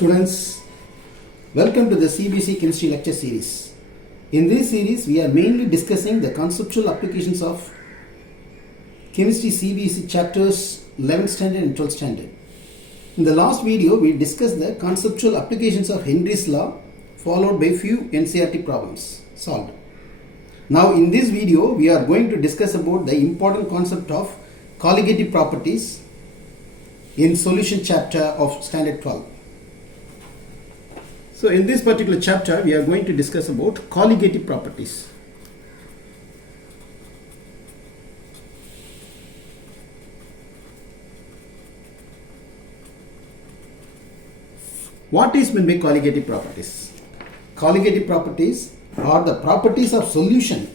students, welcome to the CBSE Chemistry lecture series. In this series, we are mainly discussing the conceptual applications of Chemistry CBSE chapters 11th standard and 12th standard. In the last video, we discussed the conceptual applications of Henry's law followed by few NCERT problems solved. Now in this video, we are going to discuss about the important concept of colligative properties in solution chapter of standard 12. So in this particular chapter, we are going to discuss about colligative properties. What is meant by colligative properties? Colligative properties are the properties of solution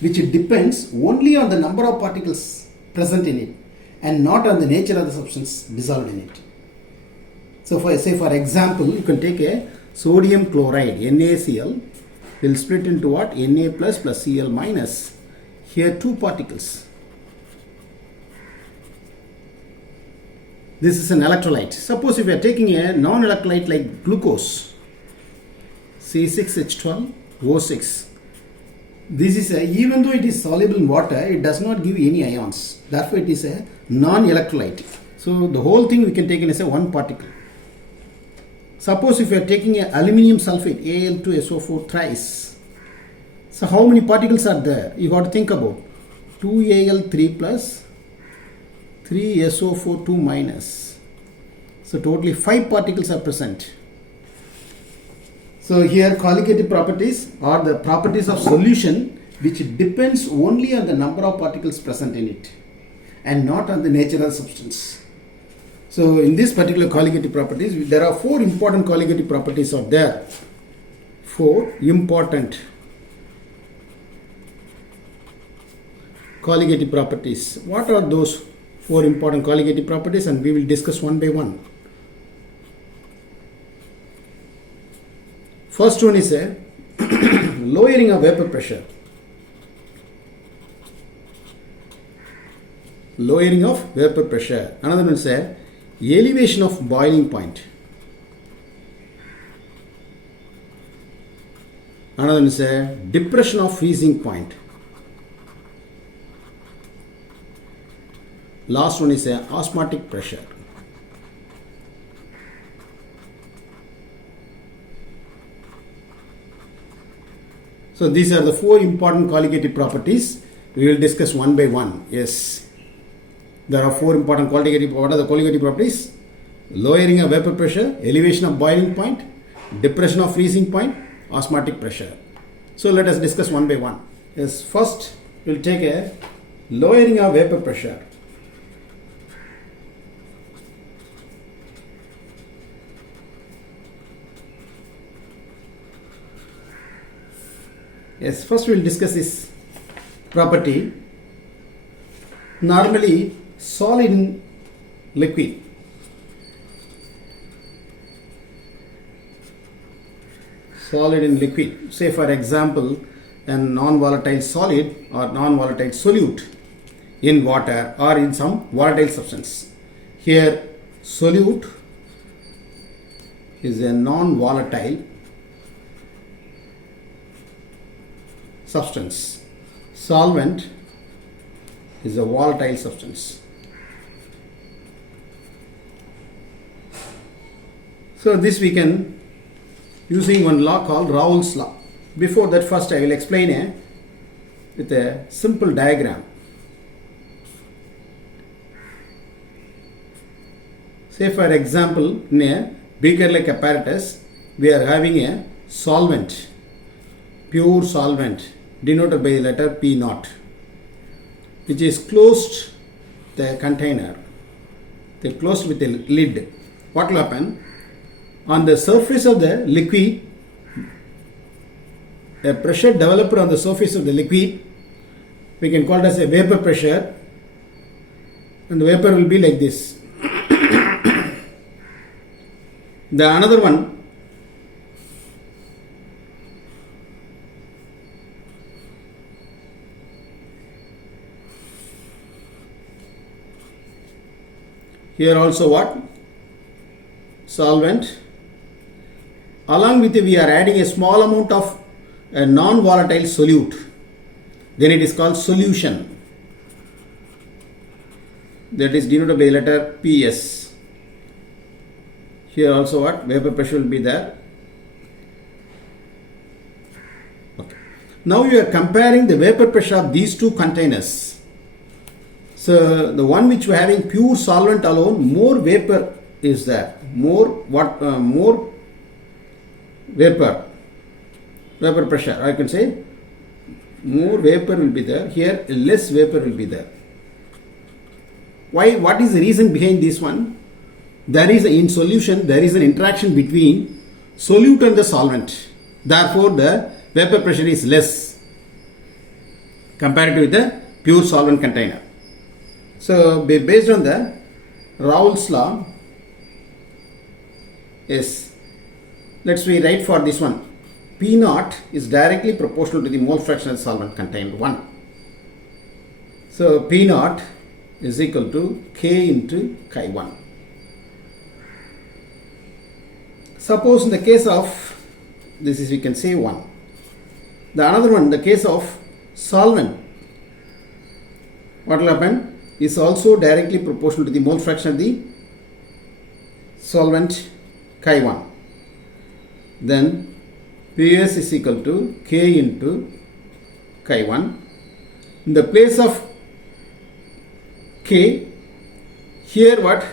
which depends only on the number of particles present in it and not on the nature of the substance dissolved in it. So for example, you can take a sodium chloride, NaCl, will split into what? Na plus Cl minus. Here two particles. This is an electrolyte. Suppose if we are taking a non-electrolyte like glucose, C6H12O6. This is even though it is soluble in water, it does not give any ions. Therefore, it is a non-electrolyte. So the whole thing we can take in as a one particle. Suppose if you are taking a aluminium sulfate, Al2SO4 thrice. So how many particles are there? You got to think about 2Al3 plus 3SO4 2 minus. So totally 5 particles are present. So here colligative properties are the properties of solution which depends only on the number of particles present in it and not on the nature of the substance. So in this particular colligative properties, there are 4 important colligative properties are there. 4 important colligative properties. What are those 4 important colligative properties? And we will discuss one by one. First one is a lowering of vapor pressure. Lowering of vapor pressure. Another one is a elevation of boiling point. Another one is a depression of freezing point. Last one is a osmotic pressure. So these are the 4 important colligative properties. We will discuss one by one. Yes. There are 4 important colligative. What are the colligative properties? Lowering of vapor pressure, elevation of boiling point, depression of freezing point, osmotic pressure. So let us discuss one by one. Yes. First, we will take a lowering of vapor pressure. Yes, first we will discuss this property. Normally, solid in liquid. Solid in liquid. Say for example, a non-volatile solid or non-volatile solute in water or in some volatile substance. Here, solute is a non-volatile substance. Solvent is a volatile substance. So this we can using one law called Raoult's law. Before that, first I will explain with a simple diagram. Say for example, in a beaker like apparatus, we are having a solvent, pure solvent, denoted by the letter P0, which is closed the container. They closed with a lid. What will happen? On the surface of the liquid, a pressure developed on the surface of the liquid, we can call it as a vapor pressure, and the vapor will be like this. The another one, here also what? Solvent along with we are adding a small amount of a non-volatile solute, then it is called solution. That is denoted by letter PS. Here also what? Vapor pressure will be there. Okay. Now you are comparing the vapor pressure of these two containers. So the one which we are having pure solvent alone, more vapor is there. More vapor pressure. I can say more vapor will be there. Here less vapor will be there. Why? What is the reason behind this one? There is in solution there is an interaction between solute and the solvent. Therefore, the vapor pressure is less compared to the pure solvent container. So, based on the Raoult's law, yes, let's rewrite for this one. P naught is directly proportional to the mole fraction of the solvent contained 1. So, P naught is equal to K into chi 1. Suppose in the case of this is we can say 1. The another one, the case of solvent, what will happen is also directly proportional to the mole fraction of the solvent chi 1. Then Ps is equal to K into chi 1. In the place of K, here what?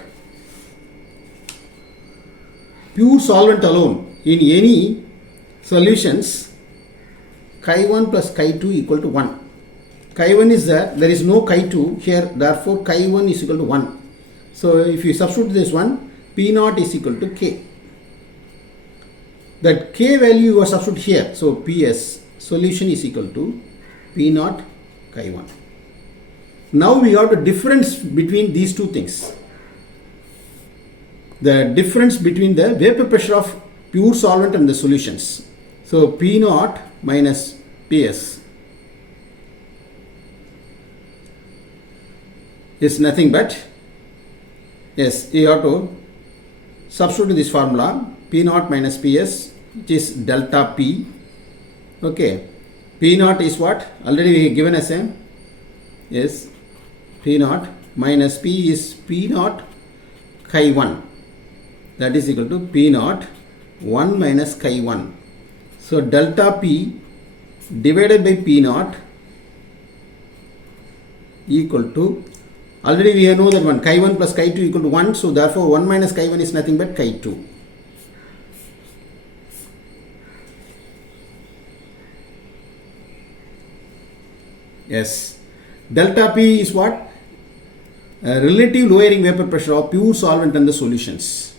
Pure solvent alone in any solutions, chi 1 plus chi 2 equal to 1. Chi 1 is there is no chi 2 here, therefore chi 1 is equal to 1. So if you substitute this one, P naught is equal to K. That K value you are substitute here, so PS solution is equal to P naught chi 1. Now we have the difference between these two things. The difference between the vapor pressure of pure solvent and the solutions. So P naught minus PS is nothing but, yes, you have to substitute this formula P naught minus PS, which is delta P. Okay, P naught is what? Already we have given as a, yes, P naught minus P is P naught chi 1. That is equal to P naught 1 minus chi 1. So delta P divided by P naught equal to, already we know that one chi 1 plus chi 2 equal to 1. So therefore 1 minus chi 1 is nothing but chi 2. Yes, delta P is what? Relative lowering vapor pressure of pure solvent and the solutions.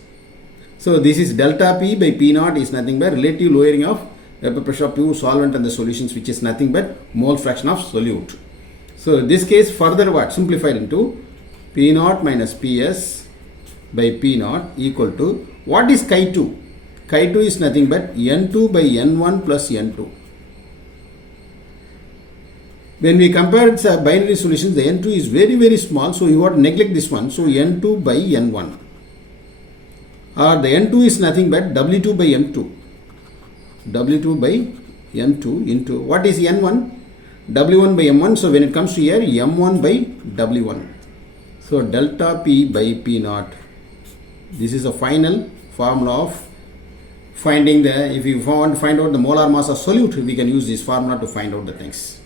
So this is delta P by P naught is nothing but relative lowering of vapor pressure of pure solvent and the solutions, which is nothing but mole fraction of solute. So in this case further what? Simplified into P naught minus PS by P naught equal to, what is chi 2? Chi 2 is nothing but N2 by N1 plus N2. When we compare binary solutions, the N2 is very, very small, so you have to neglect this one. So N2 by N1. Or the N2 is nothing but W2 by M2. W2 by M2 into, what is N1? W1 by M1. So when it comes to here, M1 by W1. So delta P by P naught. This is a final formula of finding the, if you want to find out the molar mass of solute, we can use this formula to find out the things.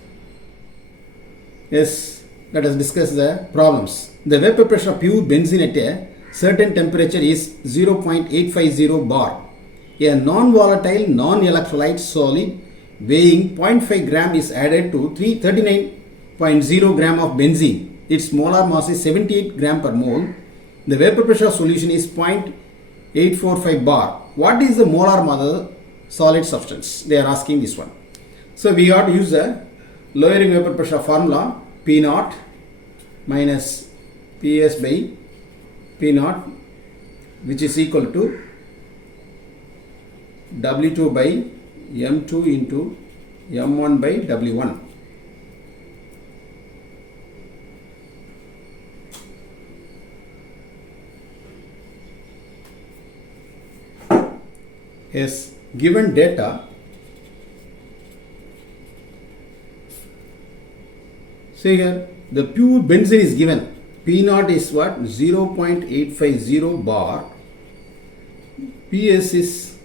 Yes, let us discuss the problems. The vapor pressure of pure benzene at a certain temperature is 0.850 bar. A non-volatile, non-electrolyte solid weighing 0.5 gram is added to 39.0 gram of benzene. Its molar mass is 78 gram per mole. The vapor pressure of solution is 0.845 bar. What is the molar mass of solid substance? They are asking this one. So we have to use the lowering vapor pressure formula P naught minus PS by P naught, which is equal to W2 by M2 into M1 by W1. Yes, given data, see here, the pure benzene is given. P naught is what? 0.850 bar. PS is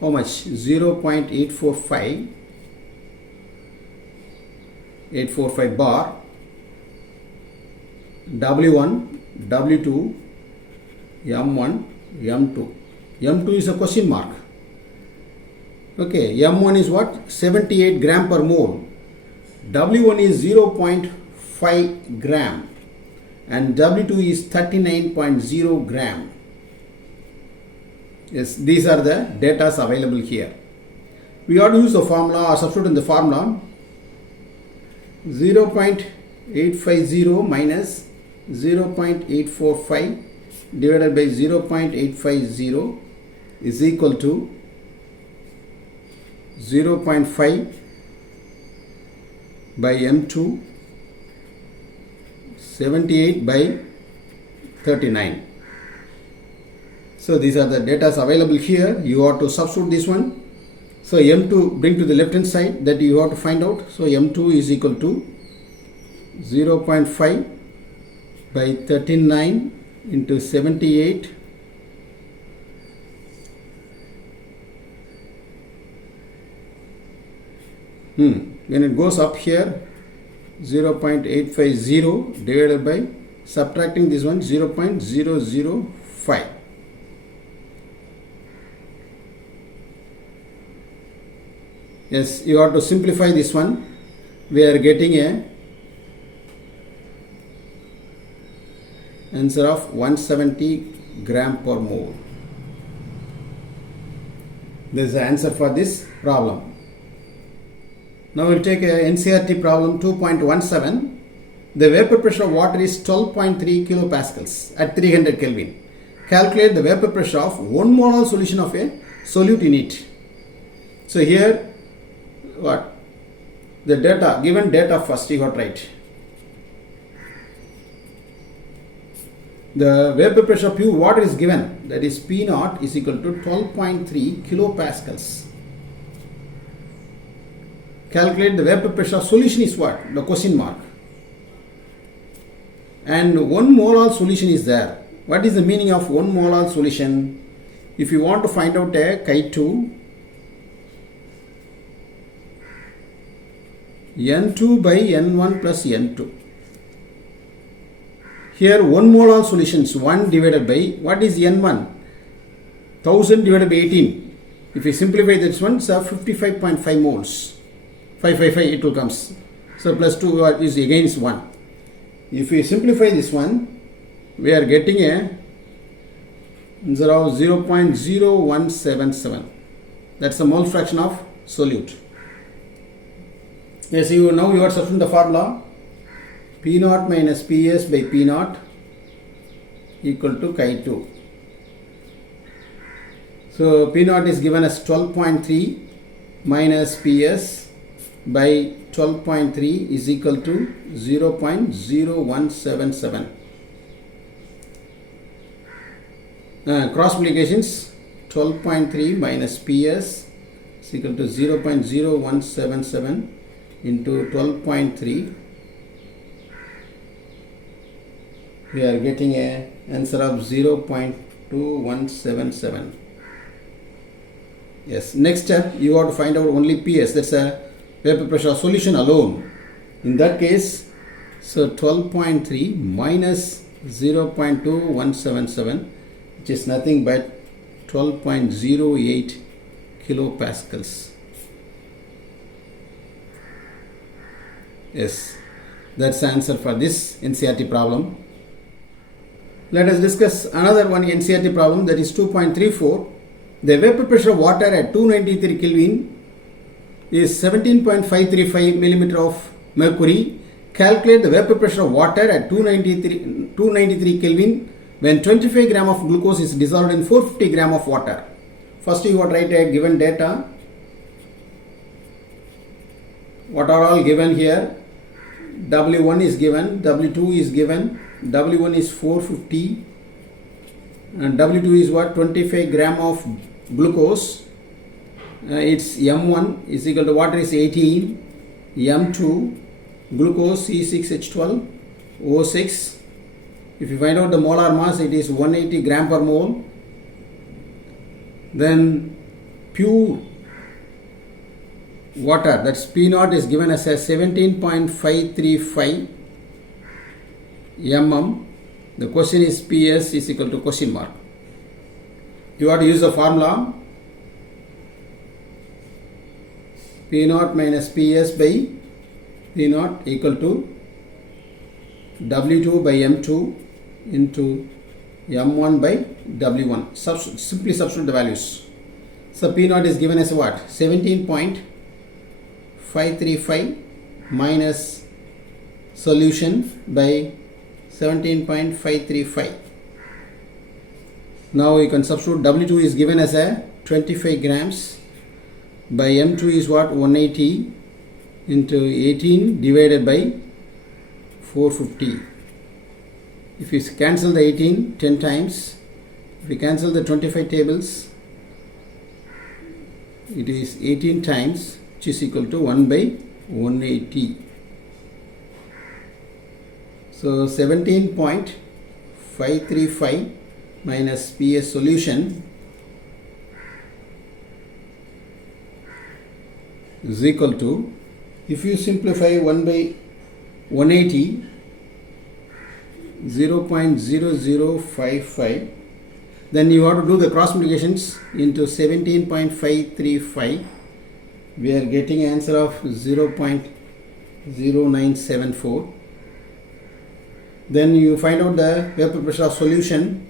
how much? 0.845 bar. W1, W2, M1, M2. M2 is a question mark. Okay, M1 is what? 78 gram per mole. W1 is 0.5 gram and W2 is 39.0 gram. Yes, these are the data available here. We ought to use the formula or substitute in the formula. 0.850 minus 0.845 divided by 0.850 is equal to 0.5 by M2, 78 by 39. So these are the data available here. You have to substitute this one. So M2 bring to the left hand side, that you have to find out. So M2 is equal to 0.5 by 39 into 78 when it goes up here, 0.850 divided by, subtracting this one, 0.005. Yes, you have to simplify this one. We are getting a answer of 170 gram per mole. This is the answer for this problem. Now we'll take a NCERT problem 2.17. The vapor pressure of water is 12.3 kilopascals at 300 Kelvin. Calculate the vapor pressure of 1 mole solution of a solute in it. So here, what? The data, given data first, you got right. The vapor pressure of pure water is given, that is P naught is equal to 12.3 kilopascals. Calculate the vapor pressure of solution is what? The question mark. And 1 molar solution is there. What is the meaning of 1 molar solution? If you want to find out a chi2, N2 by N1 plus N2. Here 1 molar solution is 1 divided by, what is N1? 1000 divided by 18. If you simplify this one, so 55.5 moles. 555 it will comes. So plus 2 is again is 1. If we simplify this one, we are getting a answer of 0.0177. That's the mole fraction of solute. Yes, now you are substituting the formula. P naught minus PS by P naught equal to chi2. So P naught is given as 12.3 minus PS by 12.3 is equal to 0.0177. Cross multiplications, 12.3 minus PS is equal to 0.0177 into 12.3. We are getting a answer of 0.2177. Yes, next step you have to find out only PS, that's a vapor pressure solution alone. In that case, so 12.3 minus 0.2177, which is nothing but 12.08 kilopascals. Yes, that's the answer for this NCERT problem. Let us discuss another one NCERT problem, that is 2.34. The vapor pressure of water at 293 Kelvin is 17.535 millimeter of mercury. Calculate the vapor pressure of water at 293 Kelvin when 25 gram of glucose is dissolved in 450 gram of water. First you would write a given data. What are all given here? W1 is given, W2 is given, W1 is 450 and W2 is what? 25 gram of glucose, it's M1 is equal to water is 18, M2, glucose C6H12O6. If you find out the molar mass, it is 180 gram per mole. Then pure water, that's P0, is given as a 17.535 mm. The question is PS is equal to question mark. You have to use the formula P0 minus PS by P0 equal to W2 by M2 into M1 by W1. Simply substitute the values. So P0 is given as what? 17.535 minus solution by 17.535. Now you can substitute. W2 is given as a 25 grams by M2 is what? 180 into 18 divided by 450. If you cancel the 18 10 times, if you cancel the 25 tables, it is 18 times, which is equal to 1 by 180. So 17.535 minus PS solution is equal to, if you simplify 1 by 180, 0.0055, then you have to do the cross multiplications into 17.535. We are getting an answer of 0.0974. Then you find out the vapor pressure of solution,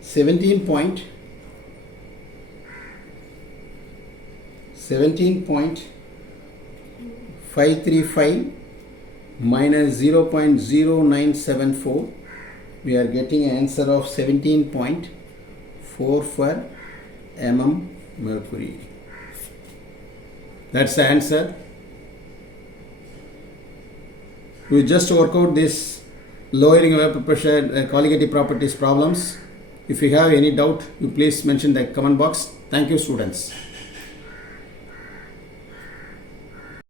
17.535 minus 0.0974. We are getting an answer of 17.44 mm mercury. That's the answer. We just work out this lowering of vapor pressure colligative properties problems. If you have any doubt, you please mention the comment box. Thank you, students.